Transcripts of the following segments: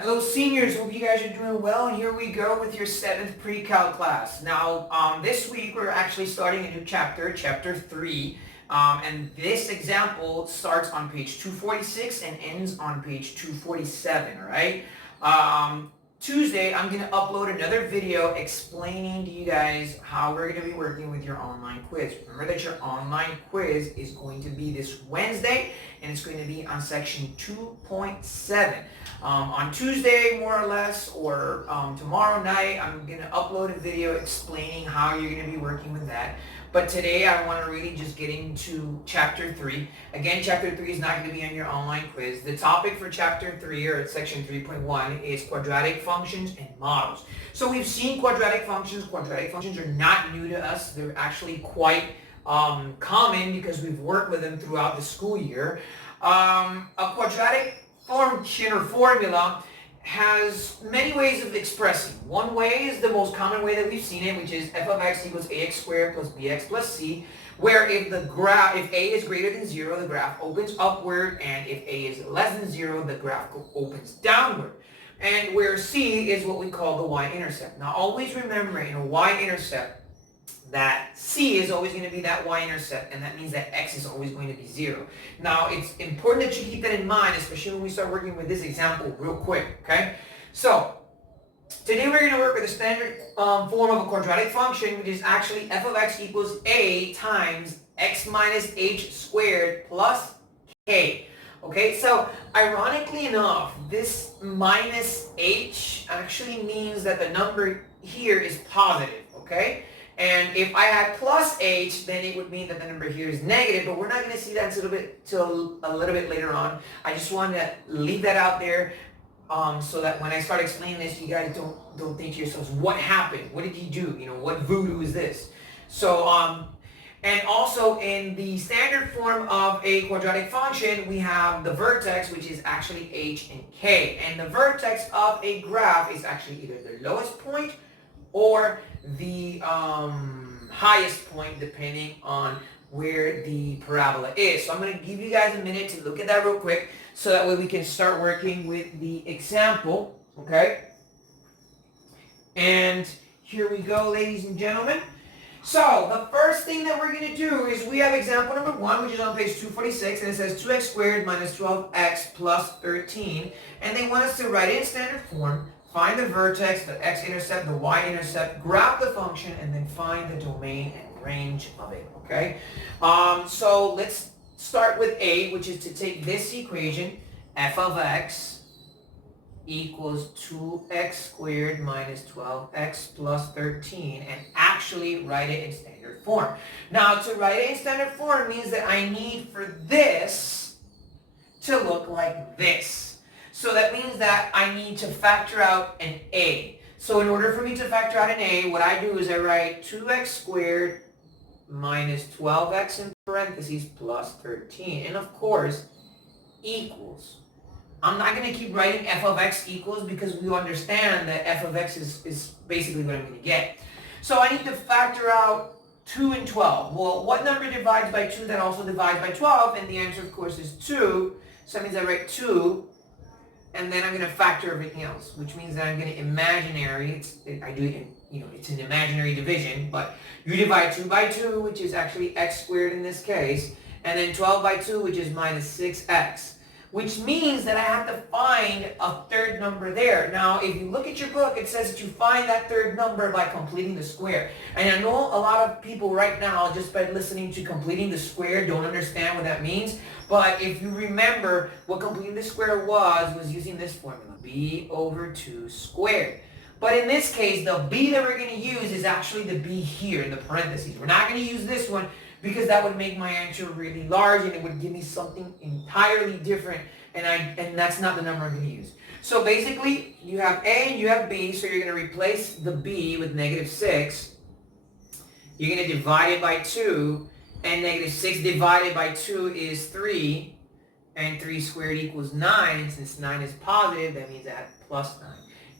Hello seniors, hope you guys are doing well, and here we go with your 7th pre-cal class. Now, this week we're actually starting a new chapter, chapter 3, and this example starts on page 246 and ends on page 247, alright? Tuesday, I'm going to upload another video explaining to you guys how we're going to be working with your online quiz. Remember that your online quiz is going to be this Wednesday, and it's going to be on section 2.7. On Tuesday, more or less, or tomorrow night, I'm going to upload a video explaining how you're going to be working with that. But today, I want to really just get into Chapter 3. Again, Chapter 3 is not going to be on your online quiz. The topic for Chapter 3, or Section 3.1, is quadratic functions and models. So we've seen quadratic functions. Quadratic functions are not new to us. They're actually quite common because we've worked with them throughout the school year. A quadratic function or formula has many ways of expressing. One way is the most common way that we've seen it, which is f of x equals ax squared plus bx plus c, where if a is greater than 0, the graph opens upward, and if a is less than 0, the graph opens downward. And where c is what we call the y-intercept. Now always remember, in a y-intercept, that c is always going to be that y-intercept, and that means that x is always going to be 0. Now, it's important that you keep that in mind, especially when we start working with this example real quick, okay? So, today we're going to work with the standard form of a quadratic function, which is actually f of x equals a times x minus h squared plus k. Okay, so ironically enough, this minus h actually means that the number here is positive, okay? And if I had plus h, then it would mean that the number here is negative, but we're not going to see that until a little bit later on. I just wanted to leave that out there so that when I start explaining this, you guys don't think to yourselves, what happened? What did he do? You know, what voodoo is this? So, and also in the standard form of a quadratic function, we have the vertex, which is actually h and k. And the vertex of a graph is actually either the lowest point or the highest point, depending on where the parabola is. So I'm going to give you guys a minute to look at that real quick, so that way we can start working with the example, okay? And here we go, ladies and gentlemen. So the first thing that we're going to do is we have example number 1, which is on page 246, and it says 2x squared minus 12x plus 13, and they want us to write it in standard form, find the vertex, the x-intercept, the y-intercept, graph the function, and then find the domain and range of it, okay? So let's start with A, which is to take this equation, f of x equals 2x squared minus 12x plus 13, and actually write it in standard form. Now, to write it in standard form means that I need for this to look like this. So that means that I need to factor out an a. So in order for me to factor out an a, what I do is I write 2x squared minus 12x in parentheses plus 13. And of course, equals. I'm not going to keep writing f of x equals, because we understand that f of x is basically what I'm going to get. So I need to factor out 2 and 12. Well, what number divides by 2 that also divides by 12? And the answer, of course, is 2. So that means I write 2. And then I'm going to factor everything else, which means that I'm going to imaginary, I do it in, it's an imaginary division, but you divide 2 by 2, which is actually x squared in this case, and then 12 by 2, which is minus 6x, which means that I have to find a third number there. Now, if you look at your book, it says that you find that third number by completing the square. And I know a lot of people right now, just by listening to completing the square, don't understand what that means. But if you remember, what completing the square was using this formula, b over 2 squared. But in this case, the b that we're going to use is actually the b here in the parentheses. We're not going to use this one because that would make my answer really large and it would give me something entirely different, and that's not the number I'm going to use. So basically, you have a and you have b, so you're going to replace the b with negative 6. You're going to divide it by 2. And negative 6 divided by 2 is 3, and 3 squared equals 9, and since 9 is positive, that means I have plus 9.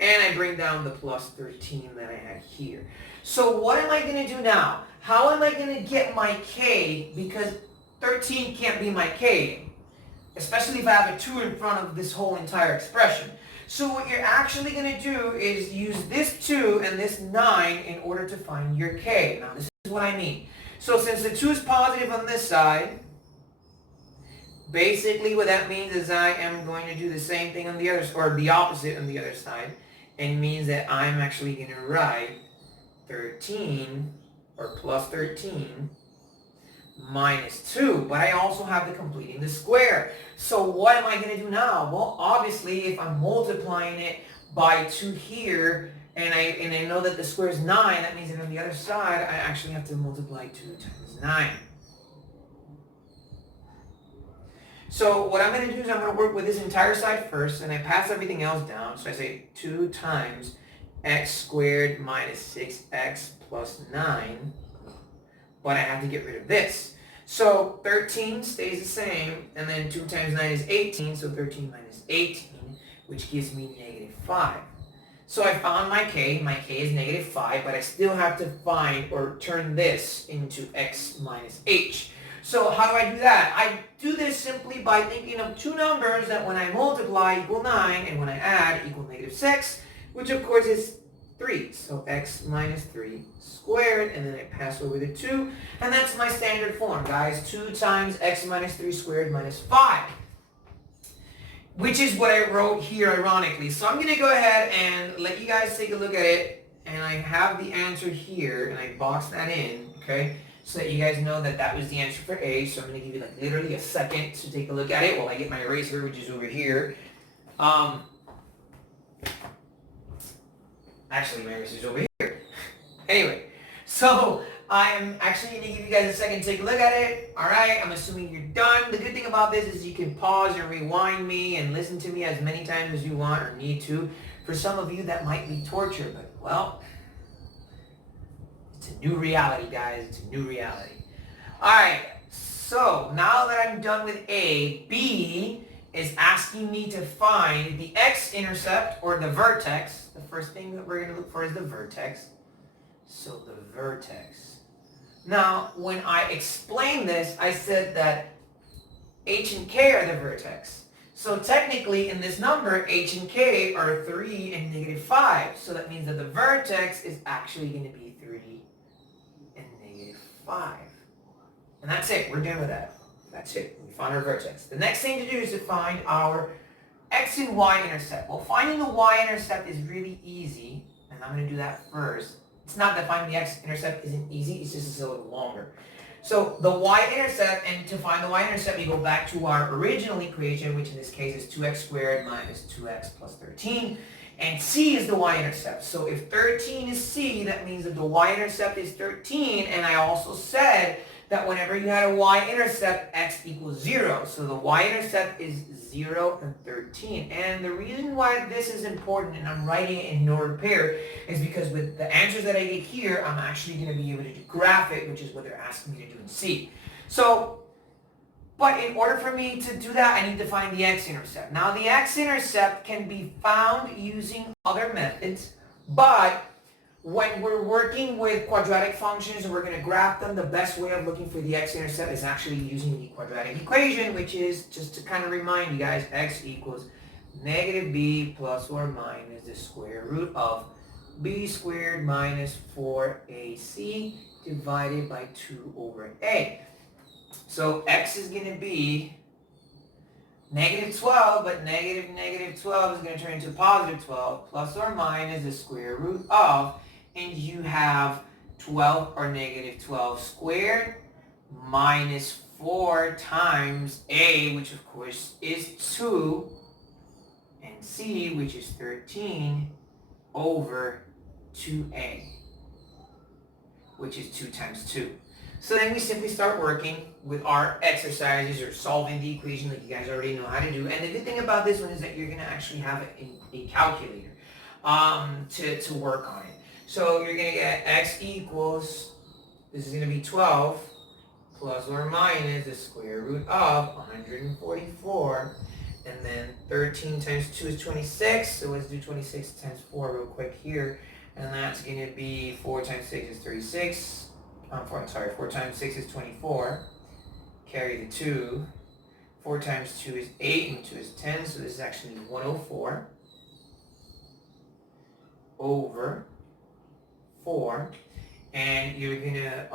And I bring down the plus 13 that I had here. So what am I going to do now? How am I going to get my k? Because 13 can't be my k. especially if I have a 2 in front of this whole entire expression. So what you're actually going to do is use this 2 and this 9 in order to find your k. Now this is what I mean. So since the 2 is positive on this side, basically what that means is I am going to do the same thing on the other, or the opposite on the other side. And it means that I'm actually going to write 13, or plus 13, minus 2, but I also have the completing the square. So what am I going to do now? Well, obviously, if I'm multiplying it by 2 here, and I know that the square is 9, that means that on the other side, I actually have to multiply 2 times 9. So what I'm going to do is I'm going to work with this entire side first, and I pass everything else down. So I say 2 times x squared minus 6x plus 9. But I have to get rid of this. So 13 stays the same, and then 2 times 9 is 18, so 13 minus 18, which gives me negative 5. So I found my k is negative 5, but I still have to find or turn this into x minus h. So how do I do that? I do this simply by thinking of two numbers that when I multiply equal 9, and when I add equal negative 6, which of course is 3. So x minus 3 squared, and then I pass over the 2, and that's my standard form, guys. 2 times x minus 3 squared minus 5, which is what I wrote here ironically. So I'm going to go ahead and let you guys take a look at it, and I have the answer here, and I boxed that in, okay, so that you guys know that that was the answer for A. So I'm going to give you like literally a second to take a look at it while I get my eraser, which is over here. Actually, my eraser's over here. Anyway, so I'm actually going to give you guys a second to take a look at it. All right, I'm assuming you're done. The good thing about this is you can pause and rewind me and listen to me as many times as you want or need to. For some of you, that might be torture, but, well, it's a new reality, guys. It's a new reality. All right, so now that I'm done with A, B is asking me to find the x-intercept, or the vertex. The first thing that we're going to look for is the vertex. So the vertex. Now, when I explained this, I said that h and k are the vertex. So technically, in this number, h and k are 3 and negative 5. So that means that the vertex is actually going to be 3 and negative 5. And that's it. We're done with that. That's it. We found our vertex. The next thing to do is to find our x and y-intercept. Well, finding the y-intercept is really easy, and I'm going to do that first. It's not that finding the x-intercept isn't easy, it's just it's a little longer. So the y-intercept, and to find the y-intercept, you go back to our original equation, which in this case is 2x squared minus 2x plus 13. And c is the y-intercept. So if 13 is c, that means that the y-intercept is 13. And I also said that whenever you had a y-intercept, x equals 0. So the y-intercept is 0 and 13. And the reason why this is important, and I'm writing it in no repair, is because with the answers that I get here, I'm actually going to be able to graph it, which is what they're asking me to do in C. So, but in order for me to do that, I need to find the x-intercept. Now, the x-intercept can be found using other methods, but when we're working with quadratic functions and we're going to graph them, the best way of looking for the x-intercept is actually using the quadratic equation, which is, just to kind of remind you guys, x equals negative b plus or minus the square root of b squared minus 4ac divided by 2 over a. So x is going to be negative 12, but negative 12 is going to turn into positive 12 plus or minus the square root of, and you have 12 or negative 12 squared minus 4 times a, which of course is 2, and c, which is 13, over 2a, which is 2 times 2. So then we simply start working with our exercises or solving the equation that you guys already know how to do. And the good thing about this one is that you're going to actually have a calculator to work on it. So you're going to get x equals, this is going to be 12 plus or minus the square root of 144. And then 13 times 2 is 26. So let's do 26 times 4 real quick here. And that's going to be 4 times 6 is 36. 4 times 6 is 24. Carry the 2. 4 times 2 is 8, and 2 is 10, so this is actually 104 over 4. And you're going to,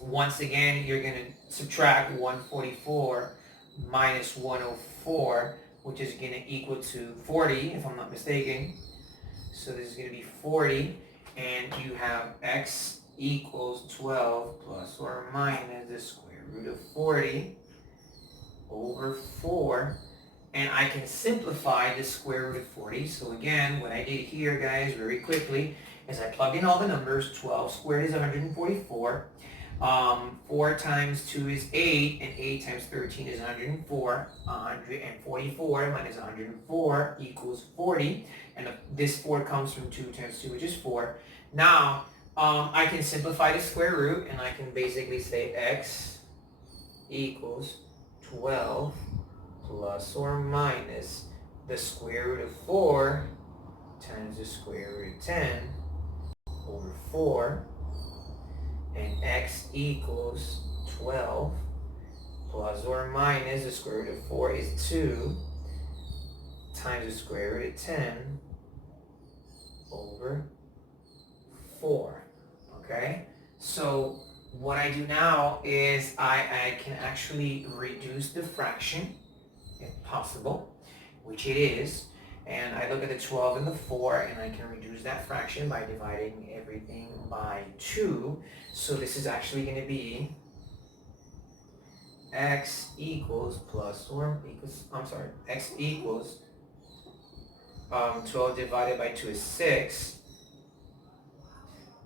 once again, you're going to subtract 144 minus 104, which is going to equal to 40, if I'm not mistaken. So this is going to be 40, and you have x equals 12 plus or minus the square root of 40 over 4. And I can simplify the square root of 40. So again, what I did here, guys, very quickly, is I plugged in all the numbers. 12 squared is 144. 4 times 2 is 8, and 8 times 13 is 104. 144 minus 104 equals 40. And this 4 comes from 2 times 2, which is 4. Now, I can simplify the square root, and I can basically say x equals 12 plus or minus the square root of 4 times the square root of 10 over 4, and x equals 12 plus or minus the square root of 4 is 2 times the square root of 10 over 4. Okay? So what I do now is I can actually reduce the fraction, if possible, which it is. And I look at the 12 and the 4, and I can reduce that fraction by dividing everything by 2. So this is actually going to be x equals x equals 12 divided by 2 is 6,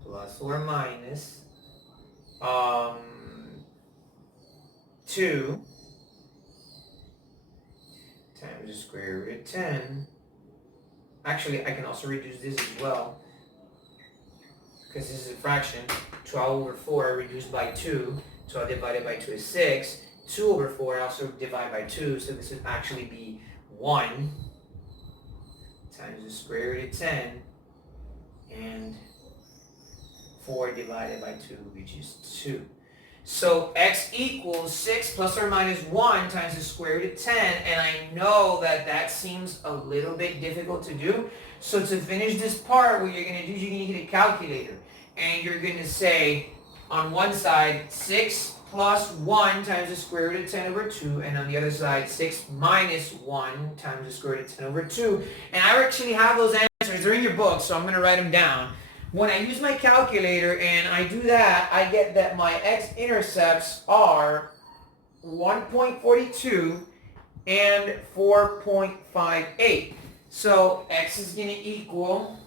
plus or minus 2 times the square root of 10. Actually, I can also reduce this as well, because this is a fraction. 12 over 4 reduced by 2. 12 divided by 2 is 6. 2 over 4 also divide by 2, so this would actually be 1 times the square root of 10, and 4 divided by 2, which is 2. So x equals 6 plus or minus 1 times the square root of 10, and I know that that seems a little bit difficult to do. So to finish this part, what you're going to do is you're going to get a calculator, and you're going to say on one side 6 plus 1 times the square root of 10 over 2, and on the other side 6 minus 1 times the square root of 10 over 2. And I actually have those answers. They're in your book, so I'm going to write them down. When I use my calculator and I do that, I get that my x-intercepts are 1.42 and 4.58. So x is going to equal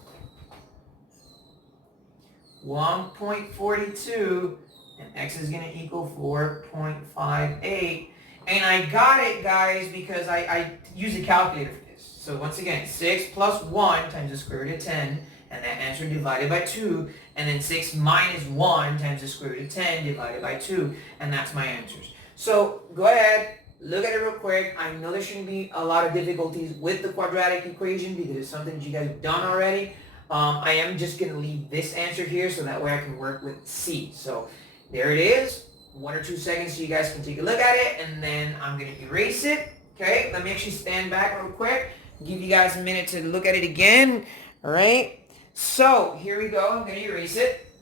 1.42 and x is going to equal 4.58. And I got it, guys, because I use a calculator for this. So once again, 6 plus 1 times the square root of 10, and that answer divided by 2, and then 6 minus 1 times the square root of 10 divided by 2, and that's my answers. So go ahead, look at it real quick. I know there shouldn't be a lot of difficulties with the quadratic equation because it's something that you guys have done already. I am just going to leave this answer here so that way I can work with C. So there it is. 1 or 2 seconds so you guys can take a look at it, and then I'm going to erase it. Okay, let me actually stand back real quick, give you guys a minute to look at it again. All right. So here we go. I'm going to erase it,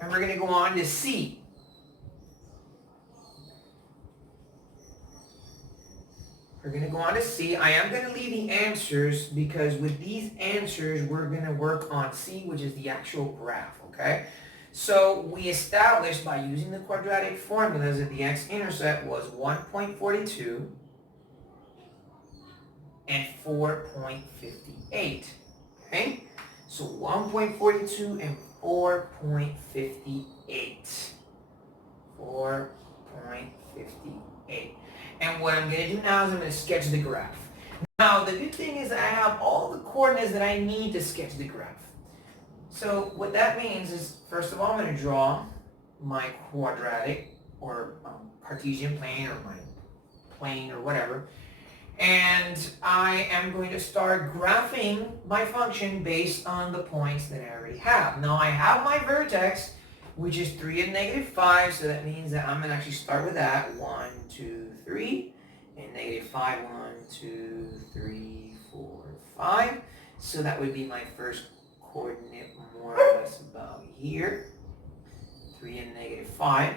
and we're going to go on to C. We're going to go on to C. I am going to leave the answers because with these answers, we're going to work on C, which is the actual graph, okay? So we established by using the quadratic formulas that the x-intercept was 1.42 and 4.58, okay? So 1.42 and 4.58. 4.58. And what I'm going to do now is I'm going to sketch the graph. Now, the good thing is I have all the coordinates that I need to sketch the graph. So what that means is, first of all, I'm going to draw my quadratic or Cartesian plane or my plane or whatever. And I am going to start graphing my function based on the points that I already have. Now I have my vertex, which is 3 and negative 5. So that means that I'm going to actually start with that. 1, 2, 3. And negative 5, 1, 2, 3, 4, 5. So that would be my first coordinate, more or less about here. 3 and negative 5.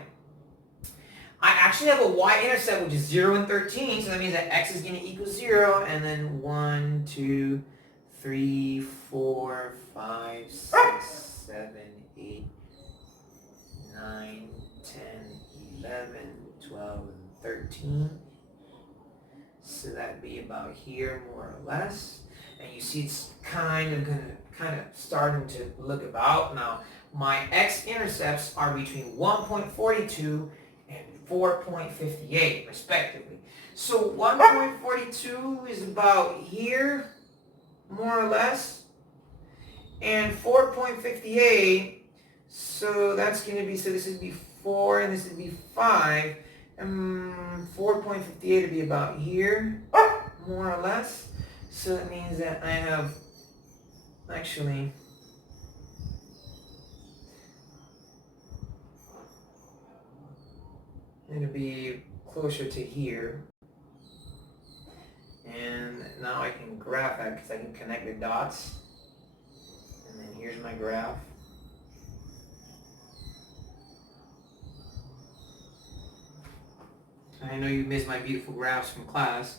I actually have a y-intercept, which is 0 and 13, so that means that x is going to equal 0, and then 1, 2, 3, 4, 5, 6, 7, 8, 9, 10, 11, 12, and 13. So that'd be about here, more or less. And you see it's kind of starting to look about. Now, my x-intercepts are between 1.42 and 4.58, respectively. So 1.42 is about here, more or less, and 4.58, so that's going to be, so this would be 4 and this would be 5, and 4.58 would be about here, more or less. So that means that I have, actually, going to be closer to here. And now I can graph that because I can connect the dots. And then here's my graph. I know you missed my beautiful graphs from class.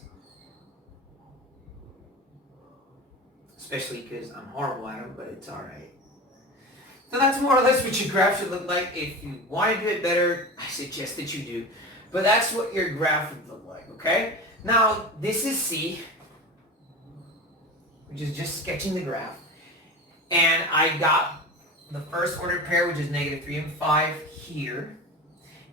Especially because I'm horrible at them, but it's alright. So that's more or less what your graph should look like. If you want to do it better, I suggest that you do. But that's what your graph would look like, okay? Now, this is C, which is just sketching the graph. And I got the first ordered pair, which is negative 3 and 5 here.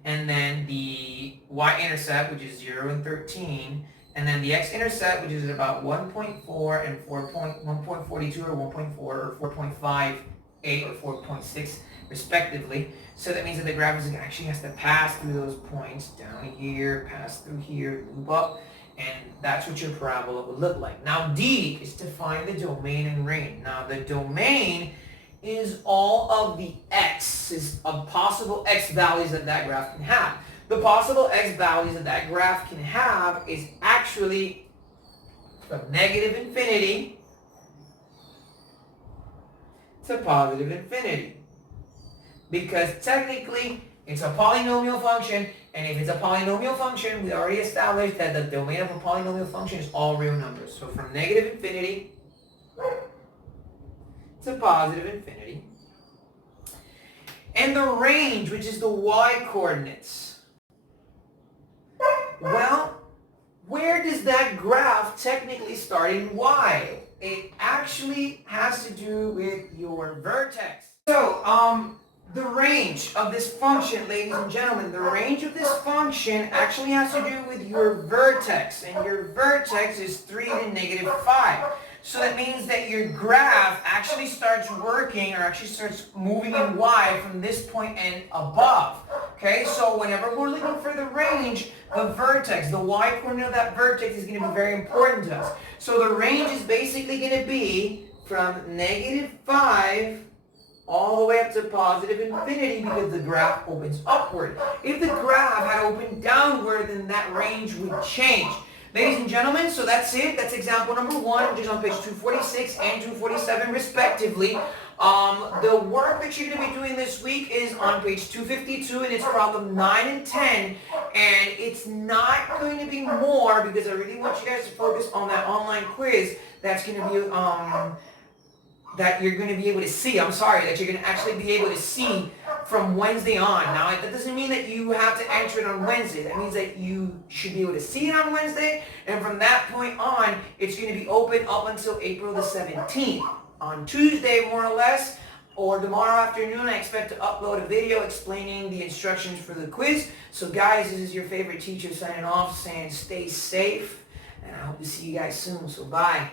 And then the y-intercept, which is 0 and 13. And then the x-intercept, which is about 1.4 and 1.42 or 1.4 or 4.58 or 4.6 respectively. So that means that the graph actually has to pass through those points, down here, pass through here, loop up, and that's what your parabola would look like. Now D is to find the domain and range. Now the domain is all of the x's of possible x values that that graph can have. The possible x values that that graph can have is actually from negative infinity to positive infinity. Because technically, it's a polynomial function, and if it's a polynomial function, we already established that the domain of a polynomial function is all real numbers. So from negative infinity to positive infinity. And the range, which is the y-coordinates. Well, where does that graph technically start in y? It actually has to do with your vertex. So, the range of this function, ladies and gentlemen, the range of this function actually has to do with your vertex, and your vertex is 3 to negative 5. So that means that your graph actually starts working, or actually starts moving in y from this point and above. Okay, so whenever we're looking for the range, the vertex, the y-coordinate of that vertex is going to be very important to us. So the range is basically going to be from negative 5 all the way up to positive infinity, because the graph opens upward. If the graph had opened downward, then that range would change. Ladies and gentlemen, so that's it. That's example number 1, which is on page 246 and 247 respectively. The work that you're going to be doing this week is on page 252, and it's problem 9 and 10. And it's not going to be more, because I really want you guys to focus on that online quiz that's going to be that you're going to be able to see. That you're going to actually be able to see from Wednesday on. Now, that doesn't mean that you have to enter it on Wednesday. That means that you should be able to see it on Wednesday, and from that point on, it's going to be open up until April the 17th. On Tuesday, more or less, or tomorrow afternoon, I expect to upload a video explaining the instructions for the quiz. So guys, this is your favorite teacher signing off, saying stay safe, and I hope to see you guys soon. So bye.